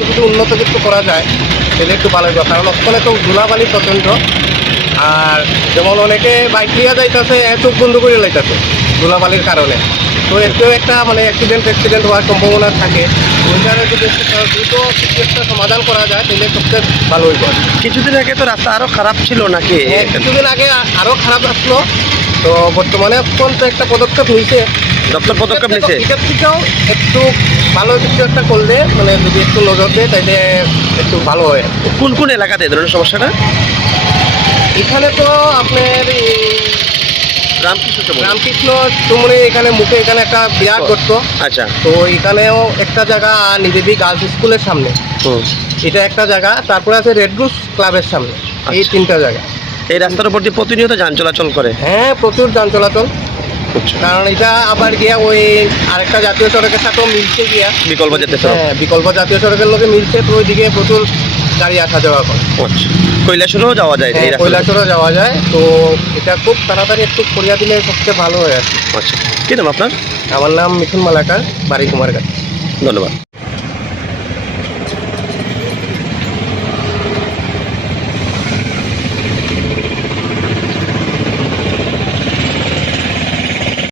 উন্নত কিছু করা যায় তাহলে একটু ভালো হবে কারণ ওখানে তো ধুলাবালি প্রচণ্ড। আর যেমন অনেকে বাইক নিয়ে যাইতেছে চোখ বন্ধ করে লাইতেছে ধুলাবালির কারণে। তো এতেও একটা মানে অ্যাক্সিডেন্ট অ্যাক্সিডেন্ট হওয়ার সম্ভাবনা থাকে। ওইটারে যদি দ্রুত কিছু একটা সমাধান করা যায় তাহলে সবচেয়ে ভালো হইব। কিছুদিন আগে তো রাস্তা আরও খারাপ ছিল নাকি? হ্যাঁ, কিছুদিন আগে আ- আরও খারাপ আসলো। তো বর্তমানে কোন একটা পদক্ষেপ নিয়েছে। দপ্তর পদক্ষেপ নিছে এটার থেকেও একটু ভালো কিছু একটা করলে মানে যদি একটু নজর দেয় তাইলে একটু ভালো হয়। কোন কোন এলাকাতে এই ধরনের সমস্যাটা? এখানে তো আপনার রামকৃষ্ণ। রামকৃষ্ণ চুমনি এখানে মুখে এখানে একটা বিয়া করতো আচ্ছা। তো এখানেও একটা জায়গা নিবেদি গার্লস স্কুলের সামনে। এটা একটা জায়গা তারপরে আছে রেড ক্লাবের সামনে। এই আচ্ছা। তিনটা জায়গা। এই রাস্তার উপর দিয়ে প্রতিনিয়ত যান চলাচল করে? হ্যাঁ প্রচুর যান চলাচল। কারণ এটা আবার গিয়া ওই আরেকটা জাতীয় সড়কের সাথেও মিলছে গিয়া। বিকল্প যেতে সড়ক। হ্যাঁ বিকল্প জাতীয় সড়কের লোকে মিলছে তো ওইদিকে প্রচুর গাড়ি আসা যাওয়া করে। আচ্ছা। কৈলাসরেও যাওয়া যায় হ্যাঁ, কৈলাসরও যাওয়া যায় তো এটা খুব তাড়াতাড়ি একটু করিয়া দিলে সবচেয়ে ভালো হয় আর কি। আচ্ছা। কি নাম আপনার? আমার নাম মিঠুন মালাকার বাড়ি কুমার কুমারঘাট ধন্যবাদ।